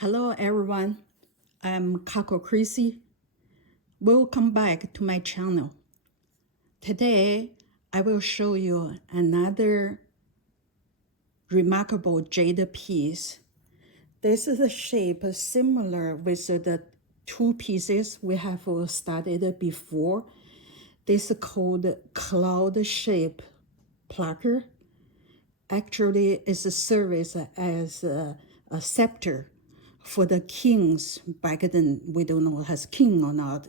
Hello everyone, I'm Kako Chrissy. Welcome back to my channel. Today, I will show you another remarkable jade piece. This is a shape similar with the two pieces we have studied before. This is called Cloud-Shaped Plaque. Actually, it serves as a scepter for the kings. Back then, we don't know has king or not.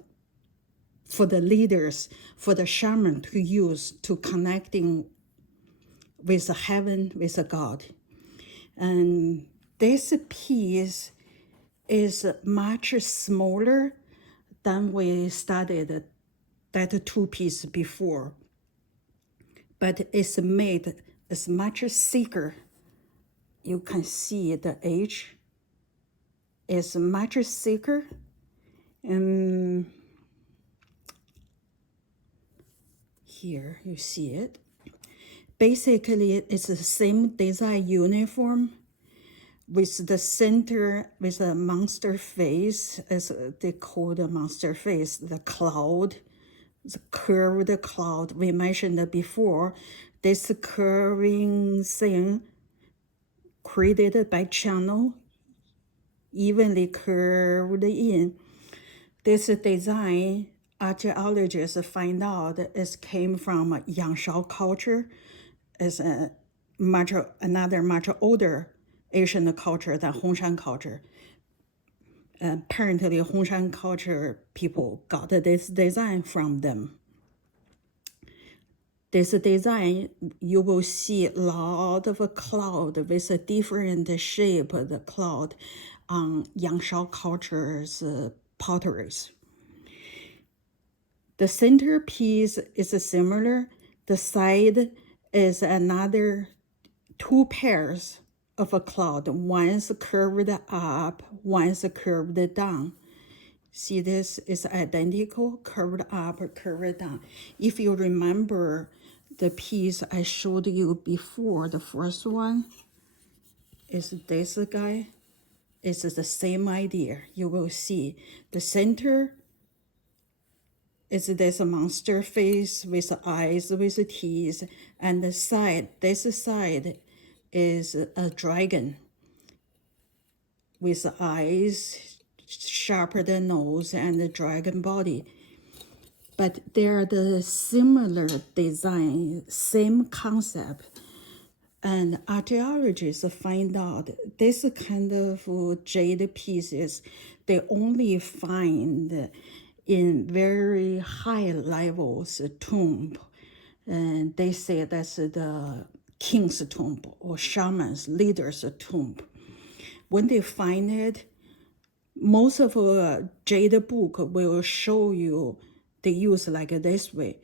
For the leaders, for the shaman to use to connecting with heaven, with God. And this piece is much smaller than we studied that two piece before. But it's made as much thicker. You can see the edge is much thicker. And here you see it. Basically, it's the same design uniform with the center with a monster face, as they call the monster face, the cloud, the curved cloud. We mentioned it before. This curving thing created by channel, evenly curved in. This design, archaeologists find out it came from Yangshao culture. It's another much older Asian culture than Hongshan culture. Apparently, Hongshan culture people got this design from them. This design, you will see a lot of a cloud with a different shape of the cloud on Yangshao culture's potteries. The center piece is similar. The side is another two pairs of a cloud. One's curved up, one's curved down. See, this is identical, curved up, curved down. If you remember the piece I showed you before, the first one is this guy. It's the same idea. You will see the center is this monster face with eyes, with teeth, and the side, this side is a dragon with eyes, sharper than nose, and a dragon body. But they're the similar design, same concept. And archaeologists find out this kind of jade pieces, they only find in very high levels tomb. And they say that's the king's tomb or shaman's leader's tomb. When they find it, most of a jade book will show you they use like this way.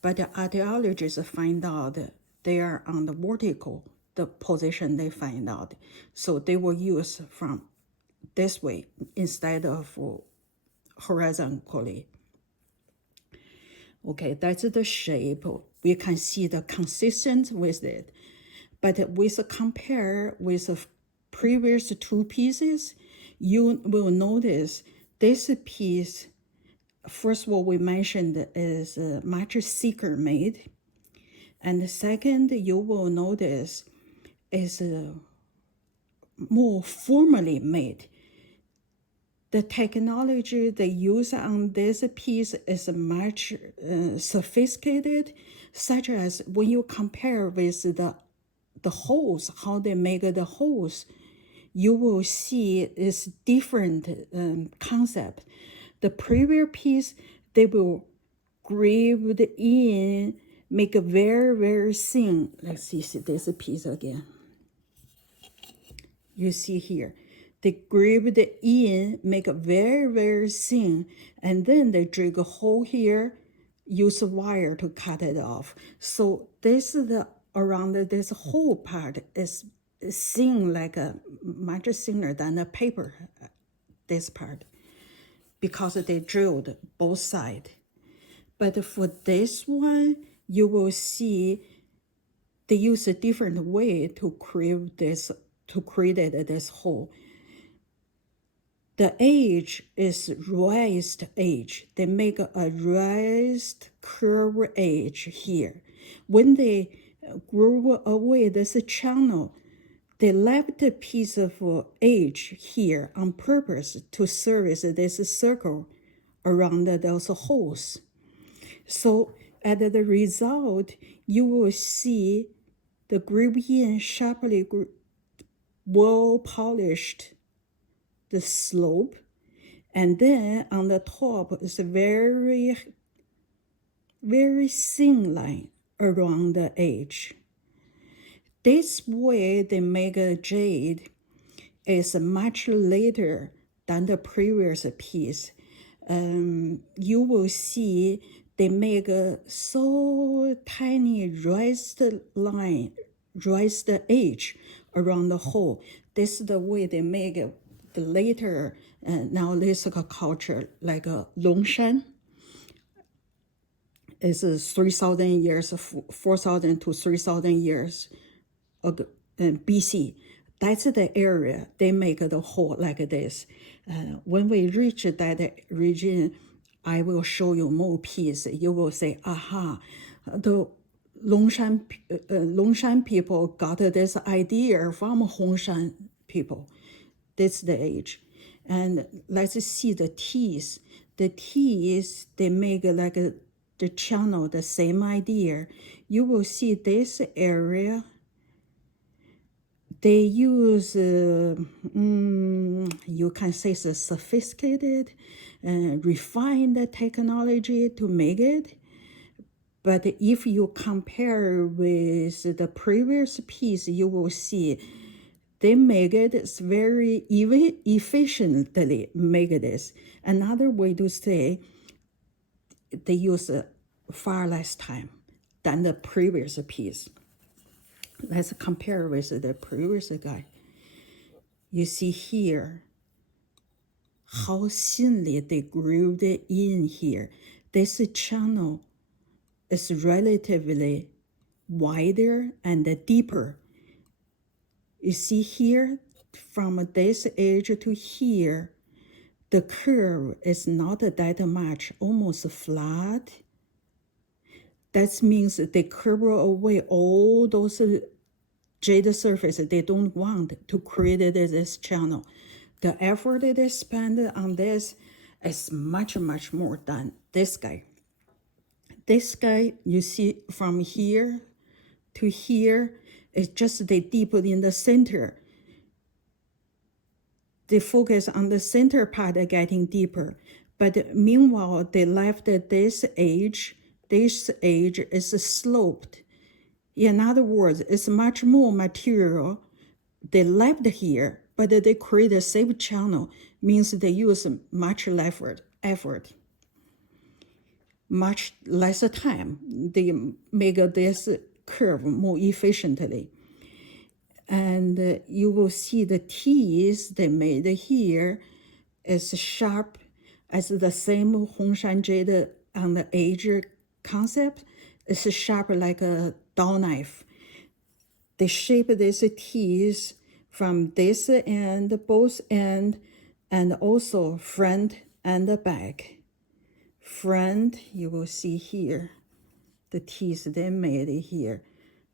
But the archaeologists find out they are on the vertical, the position they find out. So they will use from this way instead of horizontally. Okay, that's the shape. We can see the consistent with it. But with compare with the previous two pieces, you will notice this piece, first of all, we mentioned is much thicker made. And the second, you will notice is more formally made. The technology they use on this piece is much sophisticated, such as when you compare with the holes, how they make the holes, you will see it's different concept. The previous piece, they will grave in, make a very, very thin. Let's see this piece again. You see here. They grave it in, make a very, very thin, and then they drill a hole here, use a wire to cut it off. So this is around this whole part is thin, like a much thinner than the paper, this part, because they drilled both sides. But for this one, you will see they use a different way to create this hole. The edge is raised edge. They make a raised curve edge here. When they grew away this channel, they left a piece of edge here on purpose to service this circle around those holes. So at the result, you will see the gradient sharply well polished the slope, and then on the top is a very, very thin line around the edge. This way they make a jade is much later than the previous piece. You will see they make a so tiny raised line, raised edge around the hole. This is the way they make it. The later Neolithic culture, like Hongshan, is 3,000 years, 4,000 to 3,000 years ago, BC. That's the area they make the hole like this. When we reach that region, I will show you more piece. You will say, aha, the Hongshan people got this idea from Hongshan people. This is the age. And let's see the teeth. The teeth, they make like the channel, the same idea. You will see this area. They use, you can say it's a sophisticated, refined technology to make it. But if you compare with the previous piece, you will see they make it very efficiently make this. Another way to say, they use far less time than the previous piece. Let's compare with the previous guy. You see here how thinly they grooved it in here. This channel is relatively wider and deeper. You see here, from this edge to here, the curve is not that much, almost flat. That means they curve away all those jade surface they don't want to create this channel. The effort they spend on this is much, much more than this guy. This guy, you see from here to here, it's just they deep in the center. They focus on the center part getting deeper. But meanwhile, they left this edge. This edge is sloped. In other words, it's much more material they left here, but they create a safe channel, means they use much less effort, much less time. They make this curve more efficiently. And you will see the teeth they made here is sharp as the same Hongshan Jade on the edge concept. It's sharp like a dull knife. They shape these teeth from this end, both end, and also front and back. Front, you will see here, the teeth they made here.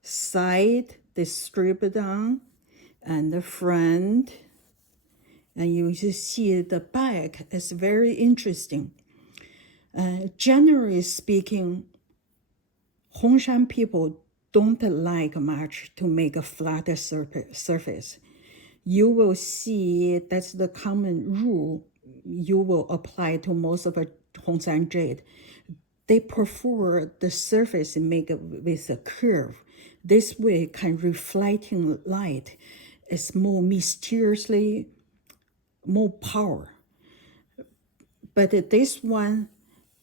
Side, they strip down, and the front, and you see the back is very interesting. Generally speaking, Hongshan people don't like much to make a flat surface. You will see that's the common rule you will apply to most of a Hongshan Jade. They prefer the surface make with a curve. This way, reflecting light is more mysteriously, more power. But this one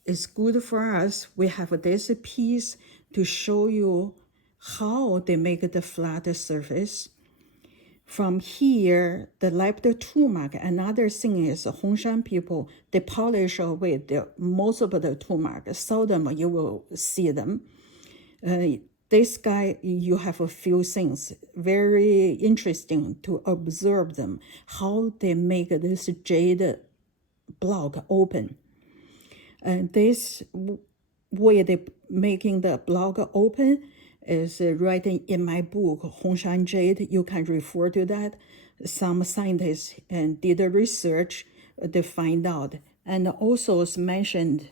is good for us. We have this piece to show you how they make the flat surface. From here, the left tool mark. Another thing is Hongshan people, they polish away most of the tool mark. Seldom you will see them. They this guy, you have a few things very interesting to observe them, how they make this jade block open. And this way they making the block open is written in my book, Hongshan Jade. You can refer to that. Some scientists and did the research to find out. And also it's mentioned,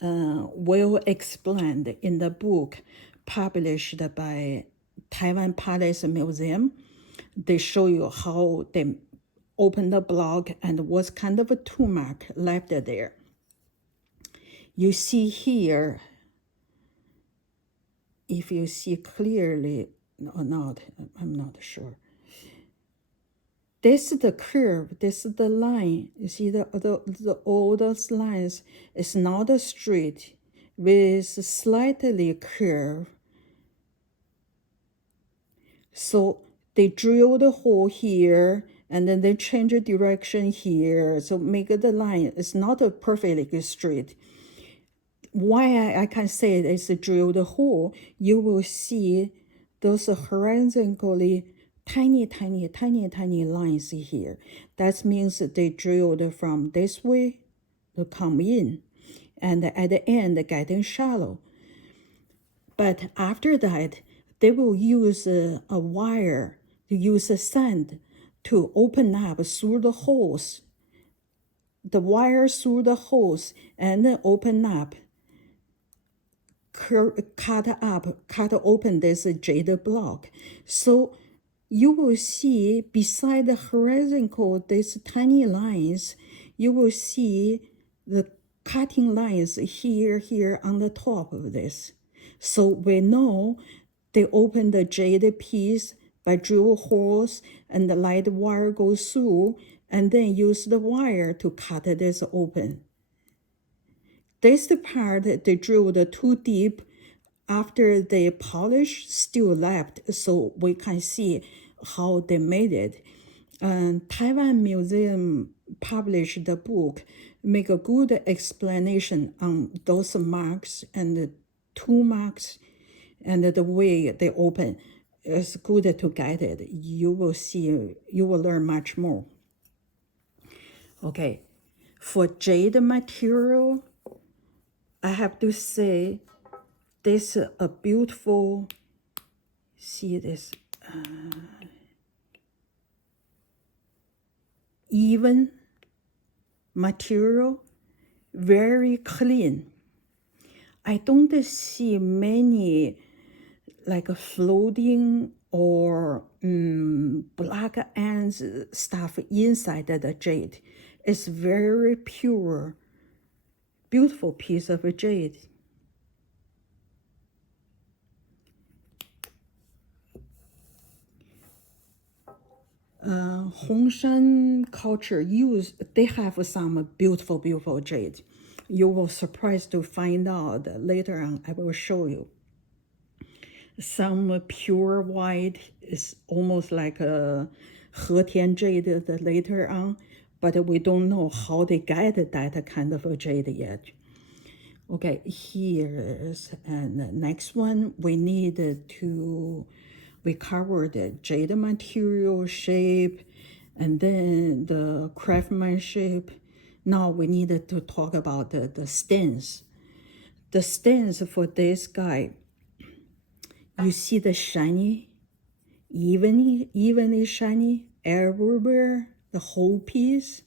well explained in the book published by Taiwan Palace Museum. They show you how they open the block and what kind of a tool mark left there. You see here, if you see clearly or not, I'm not sure. This is the curve, this is the line. You see all those lines is not straight, with slightly curve. So they drill the hole here, and then they change the direction here. So make the line, it's not a perfectly straight. Why I can say it is drill the hole, you will see those horizontally tiny lines here. That means they drilled from this way to come in, and at the end getting shallow. But after that, they will use a wire, to use a sand to open up through the holes, the wire through the holes, and then open up, cut open this jade block. So you will see beside the horizontal, these tiny lines, you will see the cutting lines here on the top of this. So we know they open the jade piece by drill holes and the light wire goes through, and then use the wire to cut this open. This part they drilled too deep. After they polish, still left, so we can see how they made it. Taiwan Museum published the book, make a good explanation on those marks and the tool marks and the way they open. It's good to get it. You will see, you will learn much more. Okay, for jade material, I have to say, this is a beautiful, see this, even material, very clean. I don't see many like floating or black ends stuff inside the jade. It's very pure, beautiful piece of jade. Hongshan culture they have some beautiful jade. You will surprised to find out later on. I will show you. Some pure white is almost like a Hetian jade later on, but we don't know how they get that kind of a jade yet. Okay, here is, and the next one we need to, we covered the jade material shape and then the craftsmanship. Now we need to talk about the stems. The stems for this guy, you see the shiny, evenly shiny everywhere, the whole piece,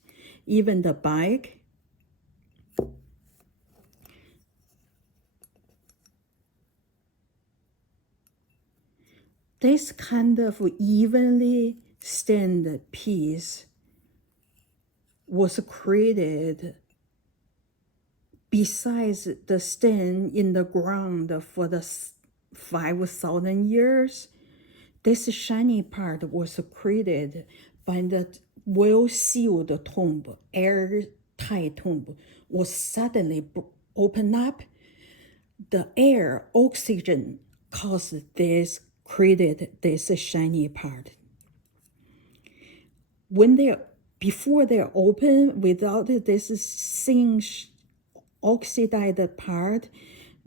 even the back. This kind of evenly stained piece was created besides the stain in the ground for the 5,000 years. This shiny part was created by the well-sealed tomb, airtight tomb, was suddenly opened up. The air, oxygen, caused this, created this shiny part. When before they're open, without this thin oxidized part,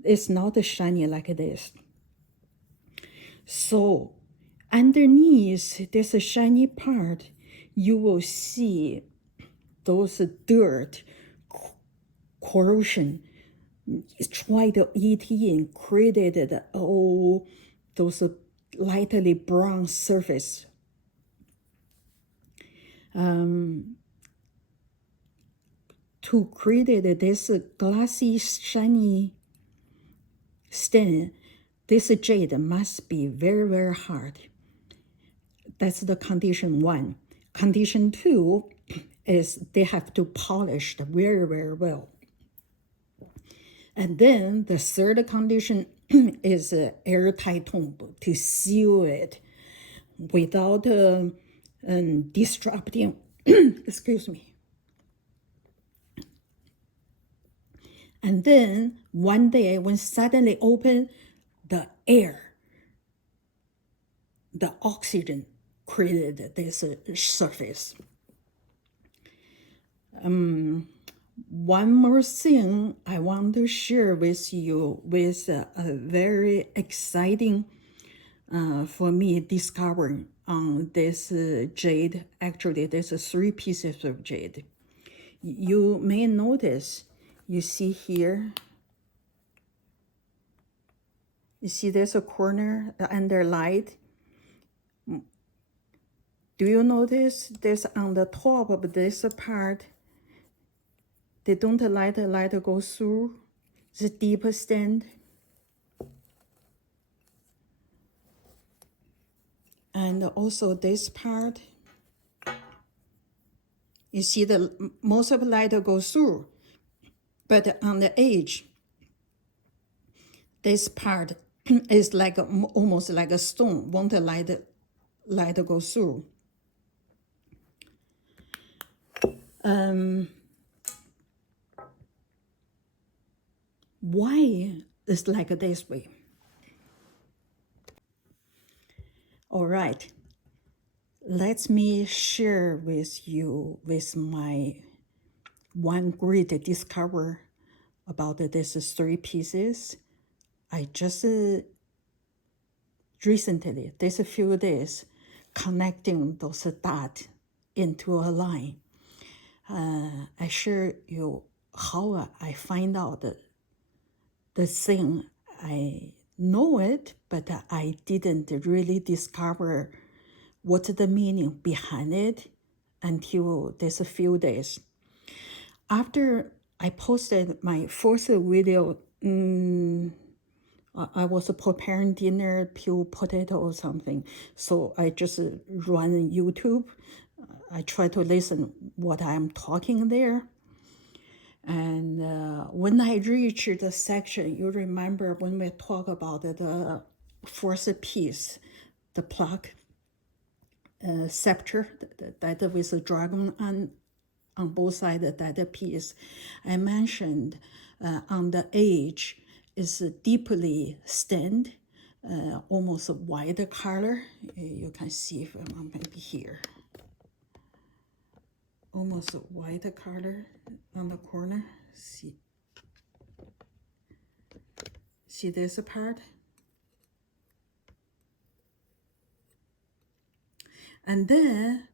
it's not shiny like this. So underneath this shiny part, you will see those dirt, corrosion, try to eat in, created all those lightly brown surface. To create this glassy, shiny stain, this jade must be very, very hard. That's the condition 1. Condition 2 is they have to polish it very, very well. And then the third condition is airtight tomb to seal it without disrupting, excuse me. And then one day when suddenly open, the air, the oxygen created this surface. One more thing I want to share with you with a very exciting for me discovering on this jade. Actually, there's 3 pieces of jade. You may notice, you see here, you see there's a corner under light. Do you notice there's on the top of this part, they don't let the light go through the deeper stand? And also this part, you see the most of the light goes through, but on the edge, this part is like almost like a stone, won't light go through. Why is like this way? All right, let me share with you with my one great discover about these 3 pieces. I just recently, this few days, connecting those dots into a line. I share you how I find out the thing. I know it, but I didn't really discover what's the meaning behind it until this few days. After I posted my first video, I was preparing dinner, peeled potato or something. So I just run YouTube. I try to listen what I'm talking there. And when I reach the section, you remember when we talk about the first piece, the plaque scepter, that with a dragon on both sides, that piece, I mentioned on the edge is deeply stained, almost a white color. You can see if I'm maybe here. Almost a white color on the corner. See this part? And then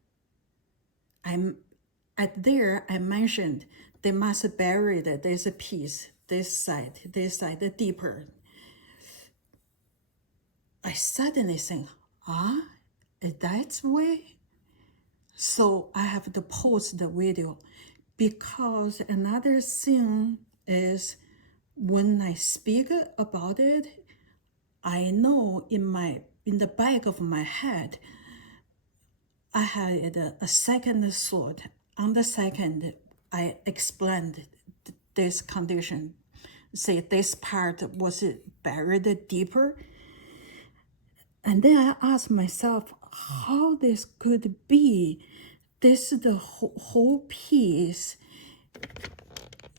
I mentioned they must bury this piece, this side deeper. I suddenly think, that's way? So I have to post the video, because another thing is when I speak about it, I know in the back of my head, I had a second thought. On the second, I explained this condition. Say this part was buried deeper. And then I asked myself how this could be. This is the whole piece.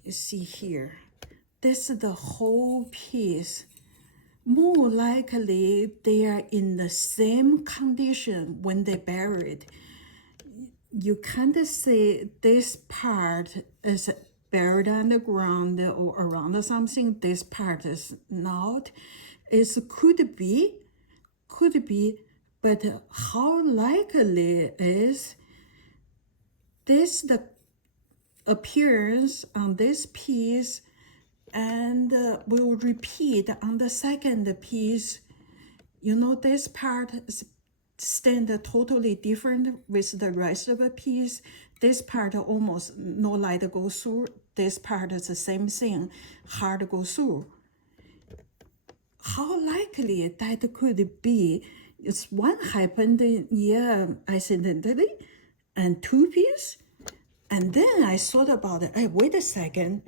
You see here. This is the whole piece. More likely, they are in the same condition when they buried. You can't say this part is buried underground or around something. This part is not. It could be, but how likely is this the appearance on this piece and will repeat on the second piece? You know, this part stand totally different with the rest of the piece. This part almost no light goes through. This part is the same thing, hard goes through. How likely that could be? It's one happened, yeah, accidentally, and two piece. And then I thought about it. Hey, wait a second.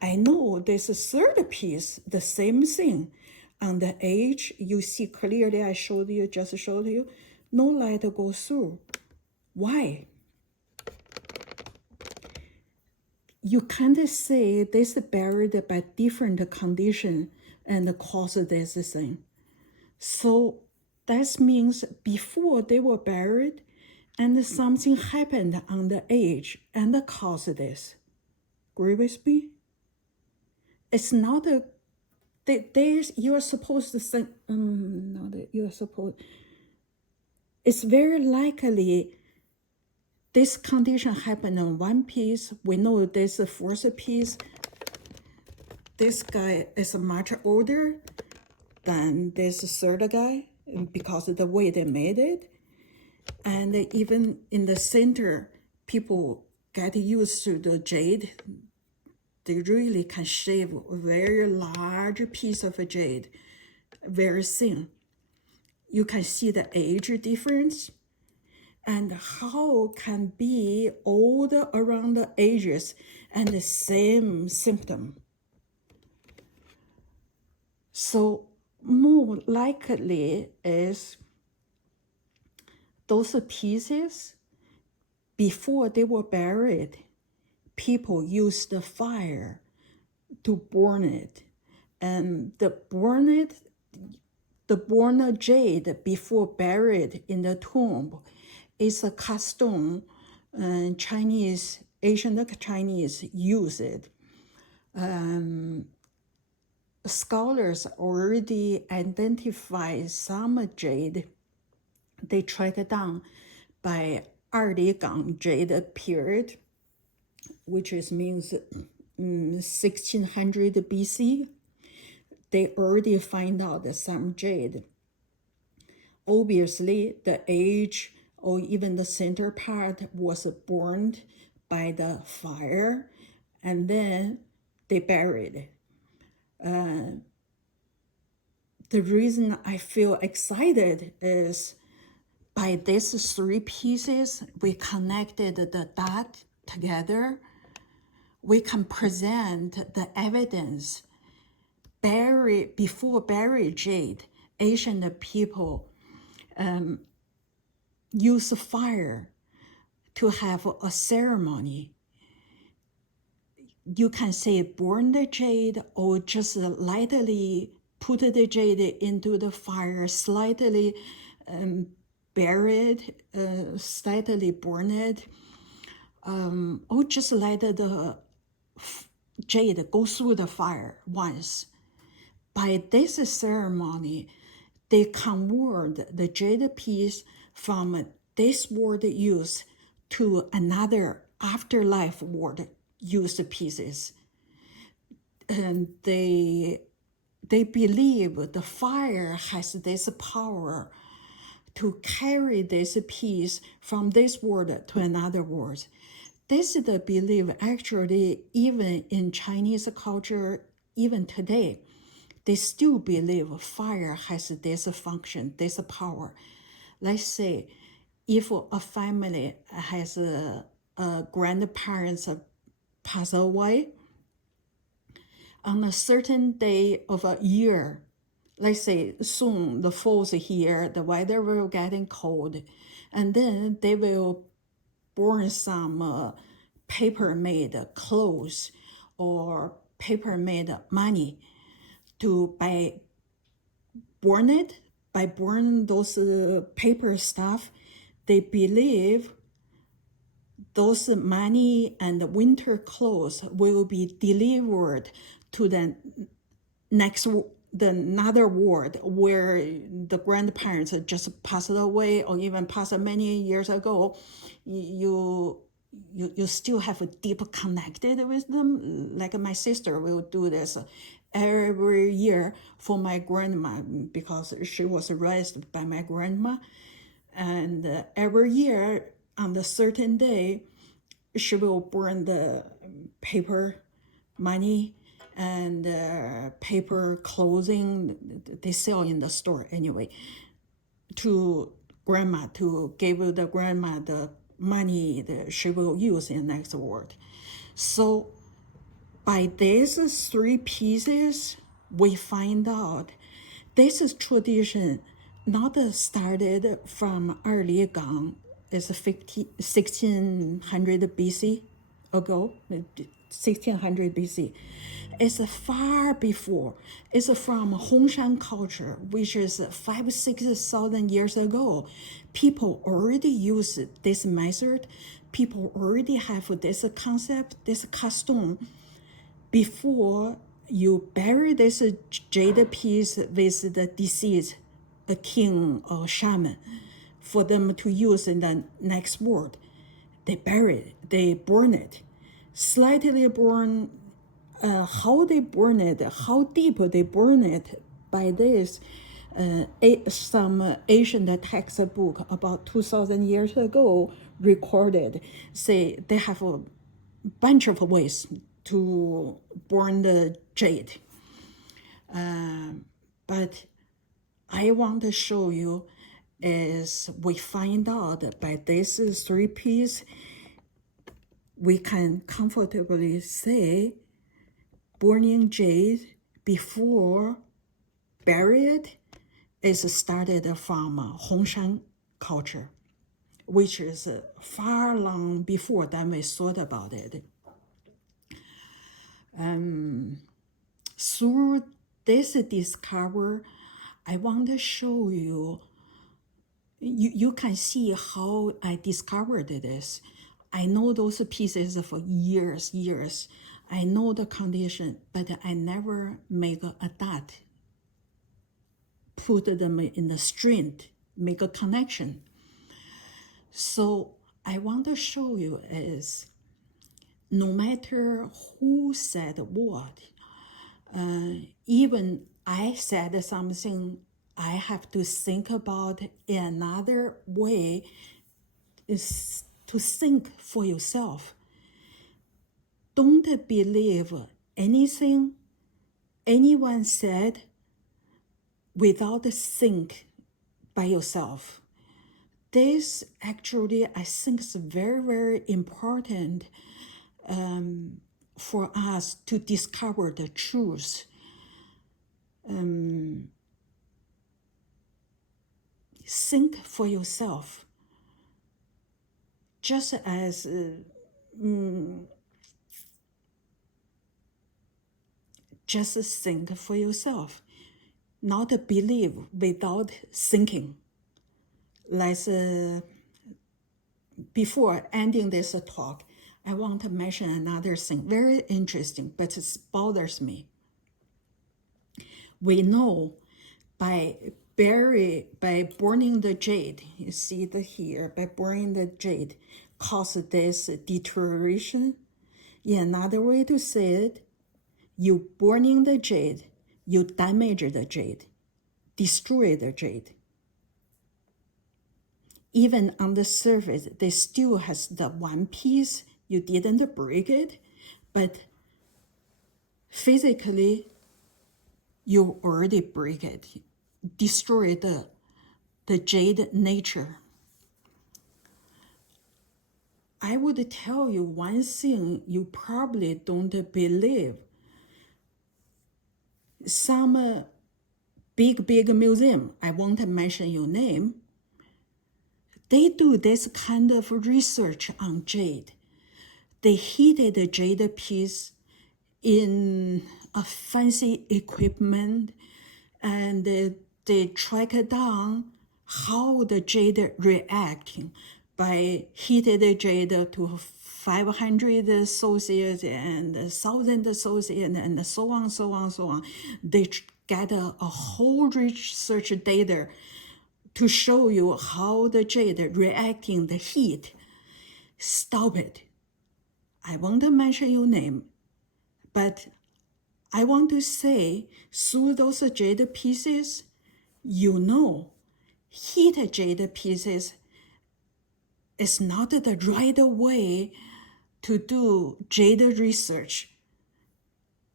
I know there's a third piece, the same thing. On the edge, you see clearly, I just showed you, no light goes through. Why? You can't say this buried by different condition and cause this thing. So that means before they were buried and something happened on the edge and caused this. Agree with me? It's not a, you're supposed to say, it's very likely this condition happened on one piece. We know there's a fourth piece. This guy is much older than this third guy because of the way they made it. And even in the center, people get used to the jade. They really can shave a very large piece of jade, very thin. You can see the age difference and how can be old around the edges and the same symptom. So more likely is those pieces, before they were buried, people used the fire to burn it. And the burned jade before buried in the tomb is a custom Chinese, ancient Chinese use it. Scholars already identify some jade. They track down by 二里岗 jade period, which means 1600 BC. They already find out some jade. Obviously, the edge or even the center part was burned by the fire, and then they buried it. The reason I feel excited is by these three pieces, we connected the dot together. We can present the evidence. Before buried jade, Asian people use fire to have a ceremony. You can say burn the jade or just lightly put the jade into the fire, slightly bury it, slightly burn it, or just let the jade go through the fire once. By this ceremony, they convert the jade piece from this word use to another afterlife word used pieces. And they believe the fire has this power to carry this piece from this word to another word. This is the belief actually even in Chinese culture, even today. They still believe fire has this function, this power. Let's say if a family has a grandparents pass away, on a certain day of a year, let's say soon the fall's here, the weather will getting cold, and then they will burn some paper-made clothes or paper-made money by burning those paper stuff. They believe those money and winter clothes will be delivered to the next another world where the grandparents just passed away or even passed many years ago, you still have a deep connected with them. Like my sister will do this every year for my grandma because she was raised by my grandma. And every year on the certain day, she will burn the paper money and paper clothing they sell in the store anyway to grandma, to give the grandma the money that she will use in next world. So by these three pieces, we find out this is tradition not started from early Gang, it's 1600 BC ago, 1600 BC. It's far before. It's from Hongshan culture, which is 5,000-6,000 years ago. People already use this method. People already have this concept, this custom. Before you bury this jade piece with the deceased, a king or shaman, for them to use in the next world, they bury it, they burn it. Slightly burn, how they burn it, how deep they burn it, by this, some ancient textbook about 2,000 years ago recorded, say they have a bunch of ways to burn the jade. But I want to show you is we find out that by this three piece, we can comfortably say burning jade before bury it is started from Hongshan culture, which is far long before than we thought about it. Through this discovery, I want to show you, you can see how I discovered this. I know those pieces for years. I know the condition, but I never make a dot, put them in the string, make a connection. So I want to show you is, no matter who said what, even I said something, I have to think about another way, is to think for yourself. Don't believe anything anyone said without think by yourself. This actually, I think, is very important for us to discover the truth. Think for yourself. Just as just think for yourself, not believe without thinking. Let's before ending this talk, I want to mention another thing, very interesting, but it bothers me. We know by burning the jade, you see it here, by burning the jade, cause this deterioration. Another way to say it, you burning the jade, you damage the jade, destroy the jade. Even on the surface, they still has the one piece, you didn't break it, but physically, you already break it, destroy the jade nature. I would tell you one thing you probably don't believe. Some big museum, I won't mention your name, they do this kind of research on jade. They heated the jade piece in a fancy equipment, and they track down how the jade reacting by heated jade to 500 Celsius and 1,000 Celsius and so on. They get a whole research data to show you how the jade reacting the heat. Stop it. I won't mention your name, but I want to say through those jade pieces, heat jade pieces is not the right way to do jade research.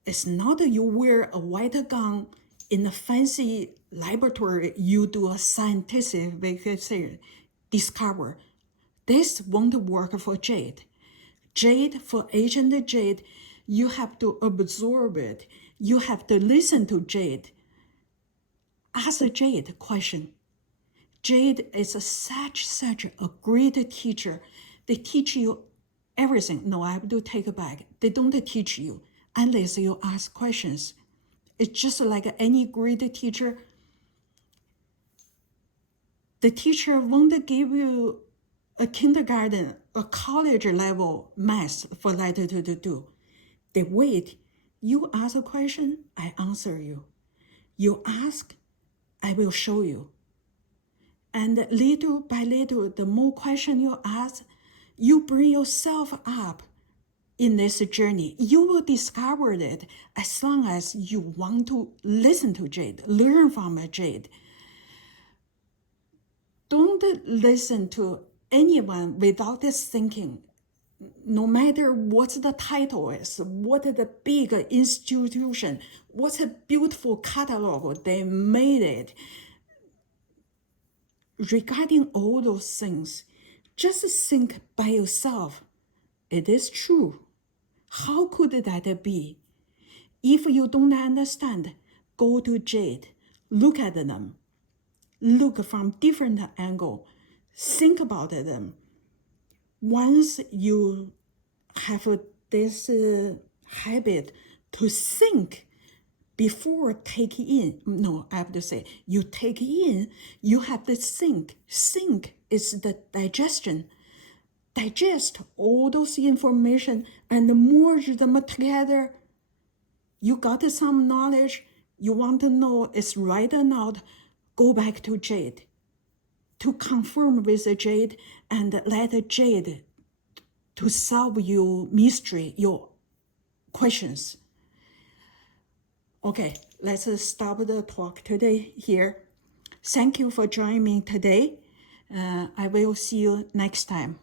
It's not that you wear a white gown in a fancy laboratory, you do a scientific discover. This won't work for jade. Jade, for ancient jade, you have to absorb it. You have to listen to jade. Ask a jade question. Jade is such a great teacher. They teach you everything. No, I have to take it back. They don't teach you unless you ask questions. It's just like any great teacher. The teacher won't give you a kindergarten, a college level math for that to do. They wait. You ask a question, I answer you. You ask, I will show you. And little by little, the more question you ask, you bring yourself up in this journey. You will discover it as long as you want to listen to jade, learn from a jade. Don't listen to anyone without this thinking. No matter what the title is, what the big institution, what a beautiful catalog they made it. Regarding all those things, just think by yourself. It is true. How could that be? If you don't understand, go to jade, look at them, look from different angle, think about them. Once you have this habit to think before take in, no, I have to say, you take in, you have to think. Think is the digestion. Digest all those information and merge them together. You got some knowledge, you want to know it's right or not, go back to jade. To confirm with the jade and let the jade to solve your mystery, your questions. Okay, let's stop the talk today here. Thank you for joining me today. I will see you next time.